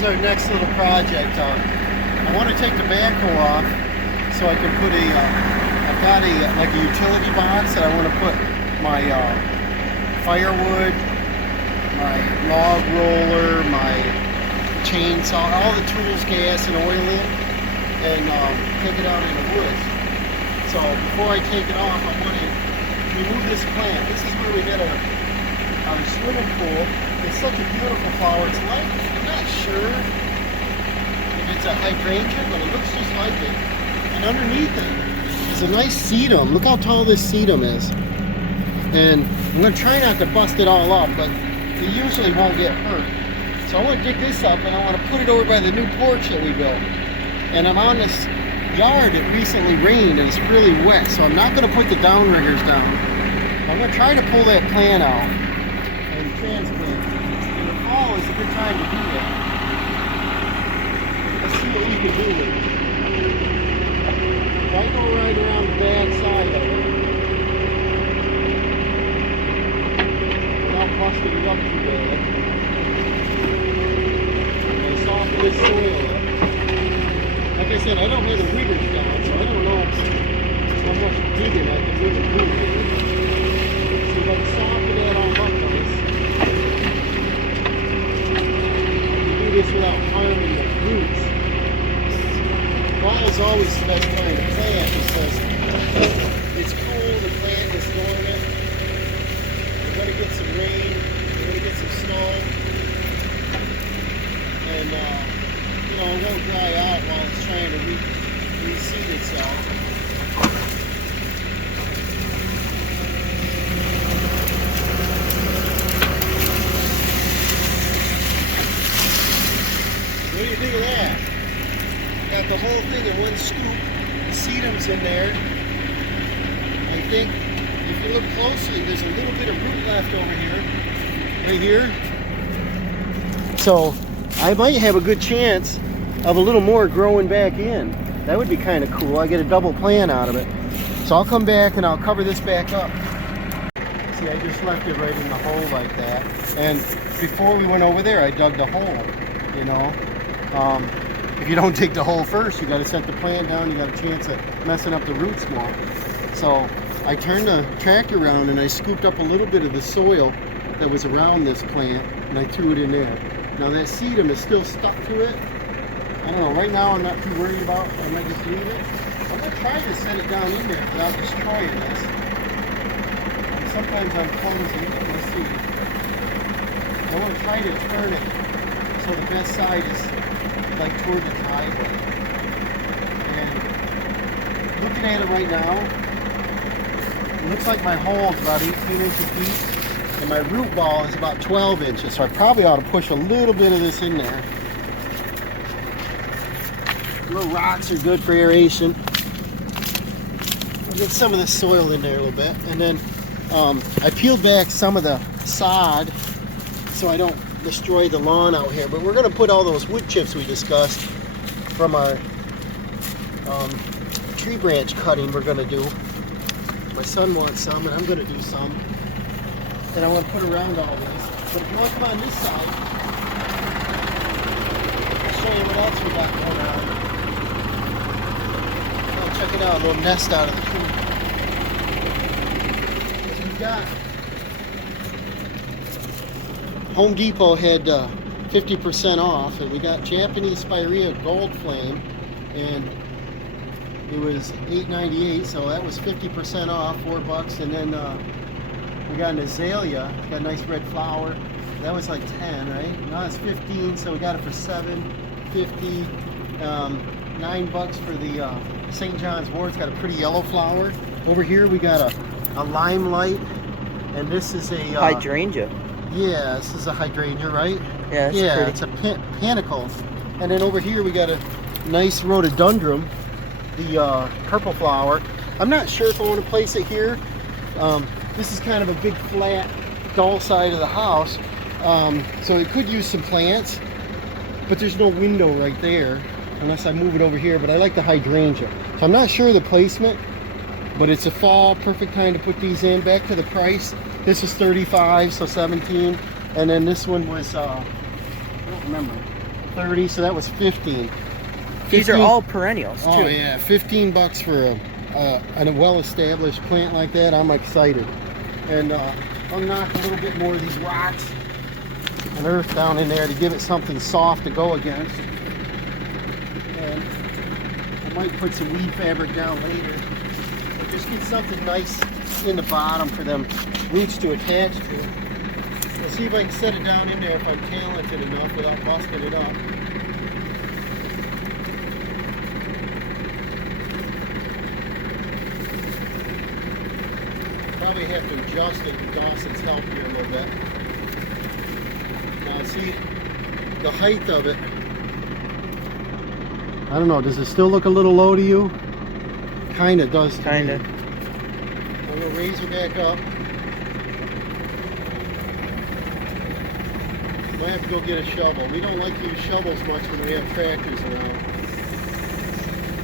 is our next little project. I want to take the backhoe off so I can put I've got like a utility box that I want to put my firewood, my log roller, my chainsaw, all the tools, gas, and oil in, and take it out in the woods. So before I take it off, I want to remove this plant. This is where we got our swimming pool. It's such a beautiful flower. It's like, I'm not sure if it's a hydrangea, but it looks just like it. And underneath it is a nice sedum. Look how tall this sedum is. And I'm going to try not to bust it all up, but it usually won't get hurt. So I want to dig this up and I want to put it over by the new porch that we built. And I'm on this yard that recently rained and it's really wet, so I'm not going to put the downriggers down. I'm going to try to pull that plant out and transplant it. And the fall is a good time to do that. Let's see what we can do with it. If I go right around the back side of it, without busting it up too bad, and soften this soil up. Like I said, I don't have the riggers down, so I don't know how much digging I can really do here. So if I can soften that all up nice, I can do this without harming the roots. Fall is always the best time to plant because it's cool, the plant is dormant. We're going to get some rain, we're going to get some snow, and it won't dry out while it's trying to reseed itself. What do you think of that? Got the whole thing in one scoop. The sedum's in there. I think if you look closely, there's a little bit of root left over here. Right here. So I might have a good chance of a little more growing back in. That would be kind of cool. I get a double plant out of it. So I'll come back and I'll cover this back up. See, I just left it right in the hole like that. And before we went over there, I dug the hole, you know. If you don't dig the hole first, you got to set the plant down. You got a chance of messing up the roots more. So I turned the tractor around and I scooped up a little bit of the soil that was around this plant and I threw it in there. Now that sedum is still stuck to it. I don't know, right now I'm not too worried about it. I might just leave it. I'm going to try to set it down in there without destroying this. And sometimes I'm clumsy. Let's see. I want to try to turn it so the best side is like toward the driveway. And looking at it right now, it looks like my hole is about 18 inches deep and my root ball is about 12 inches. So I probably ought to push a little bit of this in there. Little rocks are good for aeration. I'll get some of the soil in there a little bit. And then I peeled back some of the sod so I don't destroy the lawn out here. But we're going to put all those wood chips we discussed from our tree branch cutting we're going to do. My son wants some and I'm going to do some. And I want to put around all these. But if you want to come on this side, I'll show you what else we got going on. Check it out, a little nest out of the tree. So we've got Home Depot had 50% off, and we got Japanese Spirea Gold Flame, and it was $8.98, so that was 50% off, $4. And then we got an azalea, got a nice red flower. That was like 10, right? Now it's 15, so we got it for $7.50. $9 for the St. John's wort. It's got a pretty yellow flower. Over here we got a limelight, and this is a hydrangea. Yeah, this is a hydrangea, right? Yeah, it's a panicle. And then over here we got a nice rhododendron, the purple flower. I'm not sure if I want to place it here. This is kind of a big flat dull side of the house, so it could use some plants, but there's no window right there unless I move it over here. But I like the hydrangea, so I'm not sure of the placement, but it's a fall perfect time to put these in. Back to the price, this was $35, so $17, and then this one was I don't remember, 30, so that was 15. These are all perennials, too. Oh yeah, $15 for a well-established plant like that. I'm excited. And I'll knock a little bit more of these rocks and earth down in there to give it something soft to go against. And I might put some weed fabric down later. But just get something nice in the bottom for them roots to attach to. We'll see if I can set it down in there if I'm talented enough without busting it up. Probably have to adjust it with Dawson's help here a little bit. Now see the height of it. I don't know, does it still look a little low to you? Kinda does to Kinda. me. I'm gonna raise it back up. Might have to go get a shovel. We don't like to use shovels much when we have tractors around.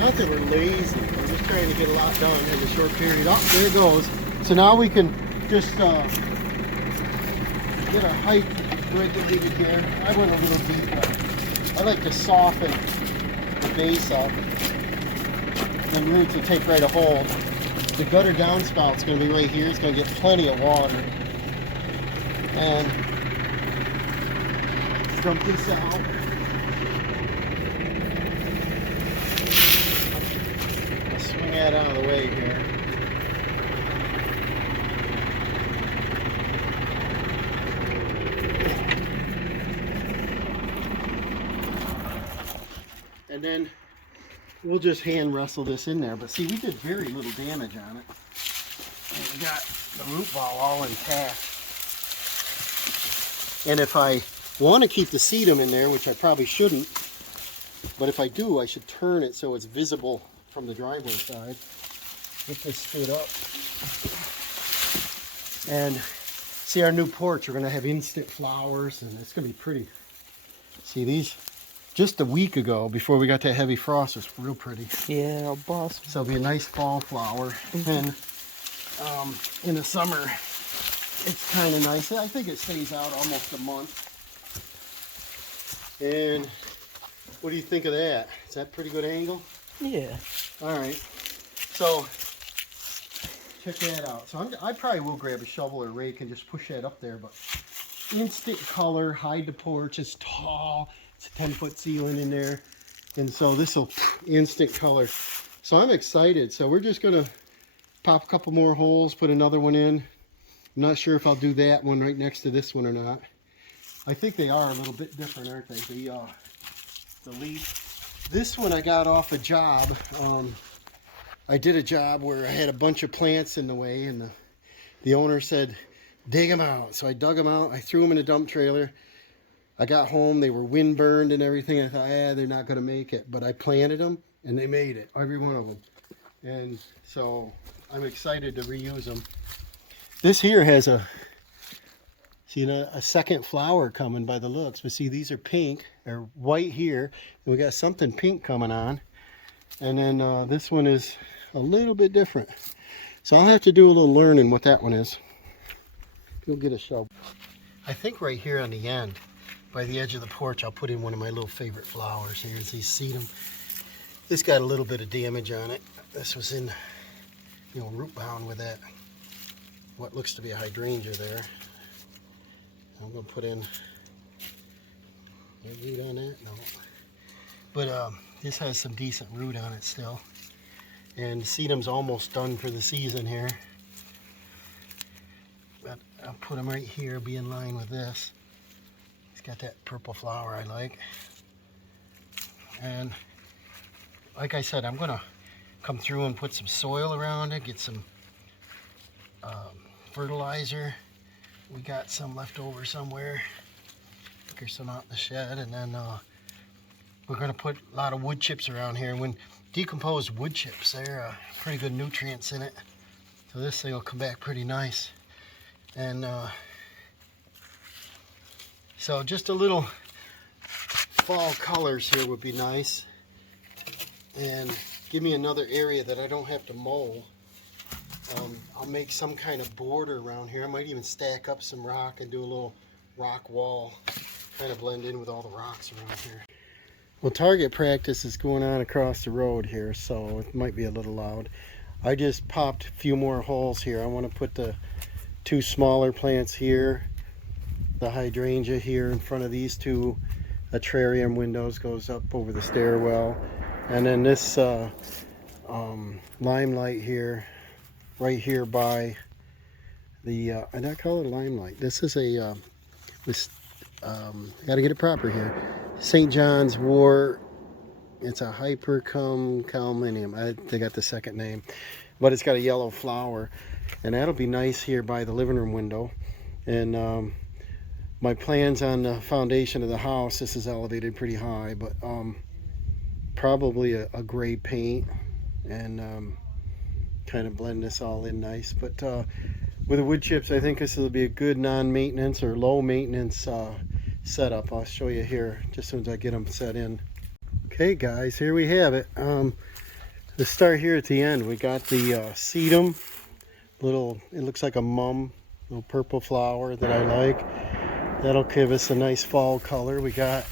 Not that we're lazy, we're just trying to get a lot done in a short period. Oh, there it goes. So now we can just get our height regulated here. I went a little deeper. I like to soften the base up. And roots will take right a hold. The gutter downspout's going to be right here. It's going to get plenty of water. And dump this out. I'll swing that out of the way here. And then we'll just hand wrestle this in there. But see, we did very little damage on it. And we got the root ball all intact. And if I want to keep the sedum in there, which I probably shouldn't, but if I do, I should turn it so it's visible from the driveway side. Get this stood up. And see our new porch, we're going to have instant flowers, and it's going to be pretty. See these? Just a week ago, before we got that heavy frost, it was real pretty. Yeah, boss. So it'll be a nice fall flower. And in the summer, it's kind of nice. I think it stays out almost a month. And what do you think of that? Is that a pretty good angle? Yeah. All right. So check that out. So I probably will grab a shovel or rake and just push that up there. But instant color, hide the porch. It's tall. It's a 10-foot ceiling in there. And so this will instant color. So I'm excited. So we're just going to pop a couple more holes, put another one in. I'm not sure if I'll do that one right next to this one or not. I think they are a little bit different, aren't they? The leaf. This one I got off a job. I did a job where I had a bunch of plants in the way, and the owner said, dig them out. So I dug them out. I threw them in a dump trailer. I got home, they were wind burned and everything. I thought, they're not going to make it. But I planted them, and they made it, every one of them. And so I'm excited to reuse them. This here has a second flower coming by the looks. But see, these are pink, or white here. And we got something pink coming on. And then this one is a little bit different. So I'll have to do a little learning what that one is. Go get a shovel. I think right here on the end, by the edge of the porch, I'll put in one of my little favorite flowers. Here's these sedum. This got a little bit of damage on it. This was in, root bound with that, what looks to be a hydrangea there. I'm gonna put in, any root on that? No. But this has some decent root on it still. And sedum's almost done for the season here. But I'll put them right here, be in line with this. Got that purple flower I like. And like I said, I'm gonna come through and put some soil around it, get some fertilizer. We got some left over somewhere. There's some out in the shed. And then we're gonna put a lot of wood chips around here. When decomposed wood chips, they're pretty good nutrients in it. So this thing will come back pretty nice. And so just a little fall colors here would be nice. And give me another area that I don't have to mow. I'll make some kind of border around here. I might even stack up some rock and do a little rock wall. Kind of blend in with all the rocks around here. Well, target practice is going on across the road here, so it might be a little loud. I just popped a few more holes here. I want to put the two smaller plants here, the hydrangea here in front of these two atrium windows, goes up over the stairwell, and then this limelight here, right here by the I don't call it a limelight. This is a got to get it proper here. St. John's wort. It's a hypercalminium. They got the second name, but it's got a yellow flower, and that'll be nice here by the living room window. And my plans on the foundation of the house, this is elevated pretty high, but probably a gray paint, and kind of blend this all in nice. But with the wood chips, I think this will be a good non-maintenance or low maintenance setup. I'll show you here just as soon as I get them set in. Okay guys, here we have it. Let's start here at the end. We got the sedum, little, it looks like a mum, little purple flower that I like. That'll give us a nice fall color. We got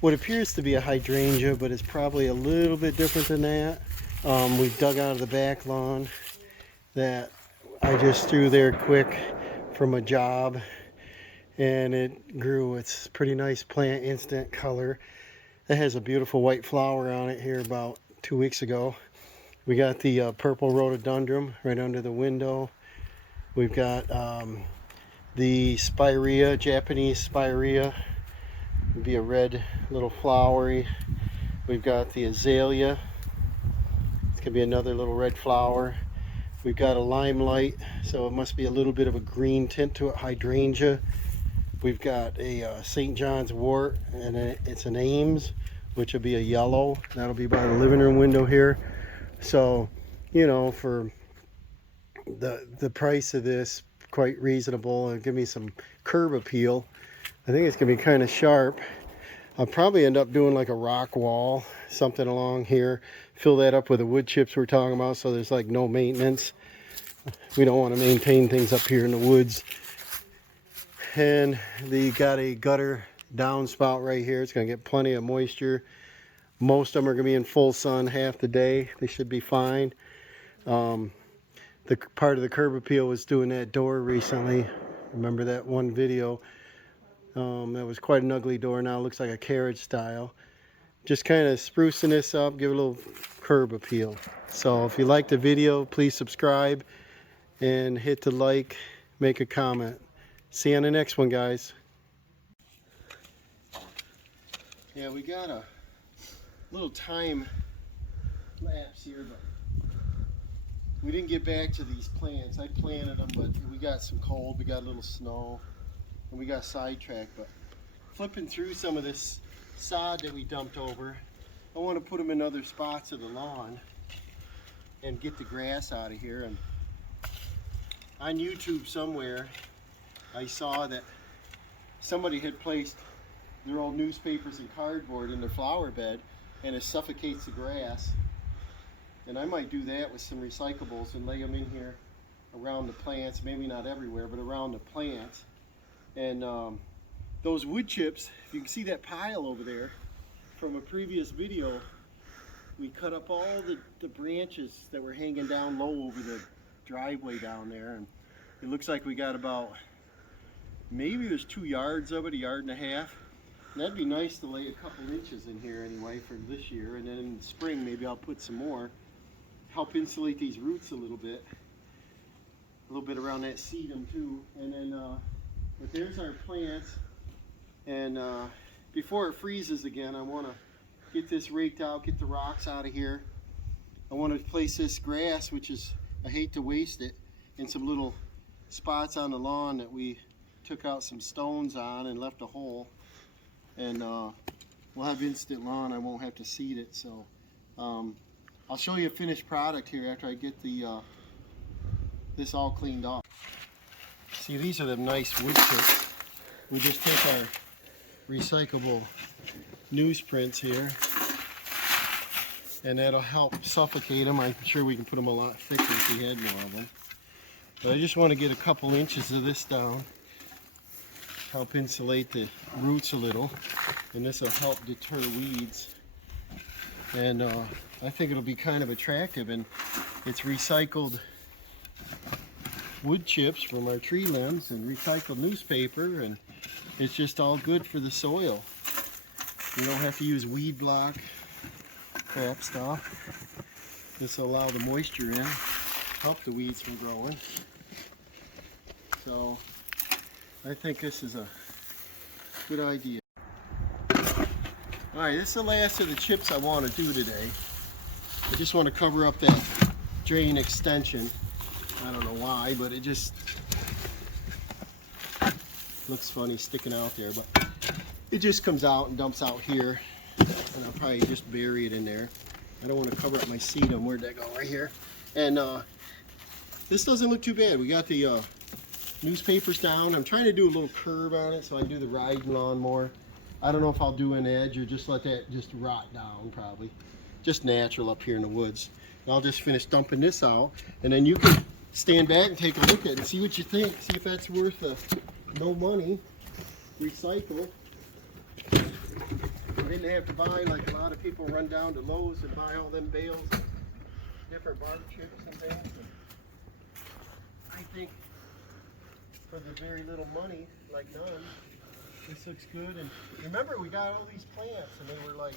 what appears to be a hydrangea, but it's probably a little bit different than that. We dug out of the back lawn that I just threw there quick from a job, and it grew. It's a pretty nice plant, instant color. It has a beautiful white flower on it here about 2 weeks ago. We got the purple rhododendron right under the window. We've got the spirea, Japanese spirea. It'd be a red little flowery. We've got the azalea. It's gonna be another little red flower. We've got a limelight, so it must be a little bit of a green tint to it, hydrangea. We've got a St. John's wort, and it's an Ames, which will be a yellow. That'll be by the living room window here. So, you know, for the price of this, quite reasonable. It'll give me some curb appeal. I think it's gonna be kind of sharp. I'll probably end up doing like a rock wall, something along here. Fill that up with the wood chips we're talking about, so there's like no maintenance. We don't want to maintain things up here in the woods. And they got a gutter downspout right here. It's gonna get plenty of moisture. Most of them are gonna be in full sun half the day. They should be fine. The part of the curb appeal was doing that door recently. Remember that one video? That was quite an ugly door. Now it looks like a carriage style. Just kind of sprucing this up, give it a little curb appeal. So if you liked the video, please subscribe and hit the like, make a comment. See you on the next one, guys. Yeah, we got a little time lapse here, but we didn't get back to these plants. I planted them, but we got some cold, we got a little snow, and we got sidetracked. But flipping through some of this sod that we dumped over, I want to put them in other spots of the lawn and get the grass out of here. And on YouTube somewhere, I saw that somebody had placed their old newspapers and cardboard in their flower bed, and it suffocates the grass. And I might do that with some recyclables and lay them in here around the plants, maybe not everywhere, but around the plants. And those wood chips, if you can see that pile over there from a previous video, we cut up all the branches that were hanging down low over the driveway down there, and it looks like we got about, maybe there's 2 yards of it, 1.5 yards. And that'd be nice to lay a couple inches in here anyway for this year, and then in the spring maybe I'll put some more, help insulate these roots a little bit around that sedum too. And then but there's our plants, and before it freezes again, I want to get this raked out, get the rocks out of here. I want to place this grass, which is, I hate to waste it, in some little spots on the lawn that we took out some stones on and left a hole. And we'll have instant lawn. I won't have to seed it. So I'll show you a finished product here after I get the this all cleaned off. See, these are the nice wood chips. We just take our recyclable newsprints here, and that'll help suffocate them. I'm sure we can put them a lot thicker if we had more of them. But I just want to get a couple inches of this down, help insulate the roots a little, and this will help deter weeds. And I think it'll be kind of attractive, and it's recycled wood chips from our tree limbs and recycled newspaper, and it's just all good for the soil. You don't have to use weed block crap stuff. This will allow the moisture in, help the weeds from growing. So I think this is a good idea. Alright, this is the last of the chips I want to do today. I just want to cover up that drain extension. I don't know why, but it just looks funny sticking out there. But it just comes out and dumps out here. And I'll probably just bury it in there. I don't want to cover up my sedum. Where'd that go? Right here. And this doesn't look too bad. We got the newspapers down. I'm trying to do a little curve on it so I can do the riding lawnmower. I don't know if I'll do an edge or just let that just rot down, probably. Just natural up here in the woods. And I'll just finish dumping this out, and then you can stand back and take a look at it, see what you think, see if that's worth no money. Recycle. I didn't have to buy, like a lot of people run down to Lowe's and buy all them bales of different bark chips and things. And I think for the very little money, like none, this looks good. And remember, we got all these plants and they were like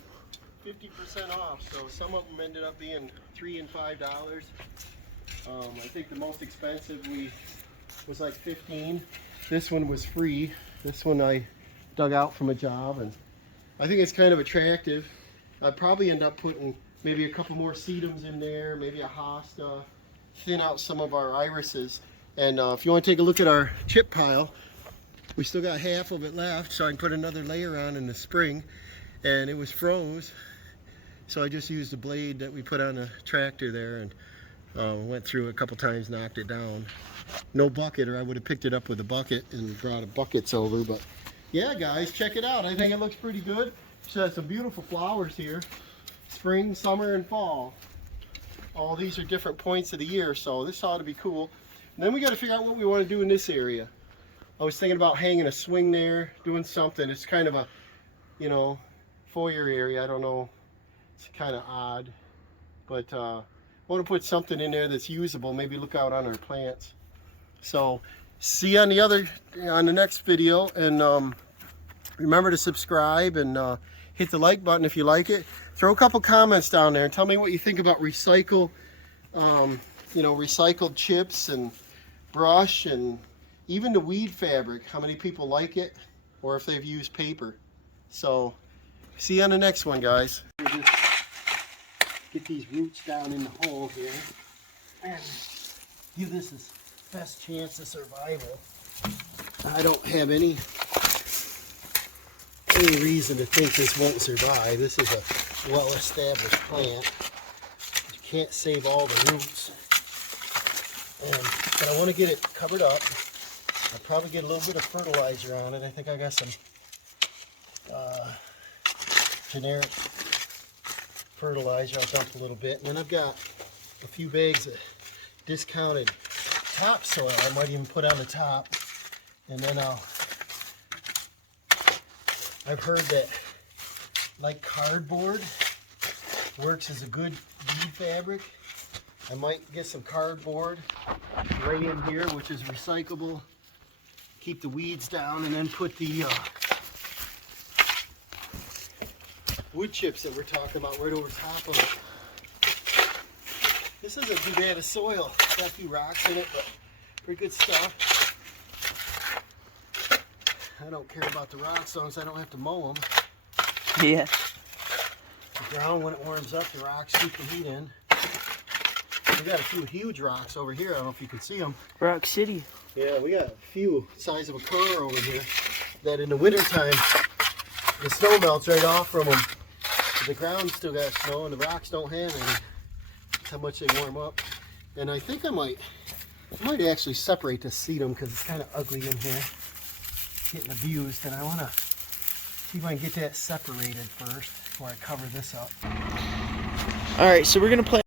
50% off, so some of them ended up being $3 and $5. I think the most expensive was like $15. This one was free. This one I dug out from a job, and I think it's kind of attractive. I'd probably end up putting maybe a couple more sedums in there, maybe a hosta, thin out some of our irises. And if you want to take a look at our chip pile, we still got half of it left, so I can put another layer on in the spring. And it was froze, so I just used the blade that we put on the tractor there and went through it a couple times, knocked it down. No bucket, or I would have picked it up with a bucket and brought a buckets over. But yeah, guys, check it out. I think it looks pretty good. It has some beautiful flowers here. Spring, summer, and fall. All these are different points of the year, so this ought to be cool. And then we got to figure out what we want to do in this area. I was thinking about hanging a swing there, doing something. It's kind of a, you know, foyer area. I don't know. It's kind of odd, but I want to put something in there that's usable. Maybe look out on our plants. So see you on the next video, and remember to subscribe and hit the like button if you like it. Throw a couple comments down there and tell me what you think about recycled chips and brush, and even the weed fabric, how many people like it, or if they've used paper. So see you on the next one, guys. Just get these roots down in the hole here and give this its best chance of survival. I don't have any reason to think this won't survive. This is a well-established plant. You can't save all the roots. But I want to get it covered up. I'll probably get a little bit of fertilizer on it. I think I got some generic fertilizer. I'll dump a little bit. And then I've got a few bags of discounted topsoil I might even put on the top. And then I've heard that, like cardboard works as a good weed fabric. I might get some cardboard right in here, which is recyclable. Keep the weeds down, and then put the wood chips that we're talking about right over top of it. This isn't too bad of soil. It's got a few rocks in it, but pretty good stuff. I don't care about the rocks as long as I don't have to mow them. Yeah. The ground, when it warms up, the rocks keep the heat in. We got a few huge rocks over here. I don't know if you can see them. Rock City. Yeah, we got a few size of a car over here that in the wintertime, the snow melts right off from them. But the ground still got snow and the rocks don't have any. That's how much they warm up. And I think I might actually separate this sedum because it's kind of ugly in here. Getting abused, and I want to see if I can get that separated first before I cover this up. All right, so we're gonna play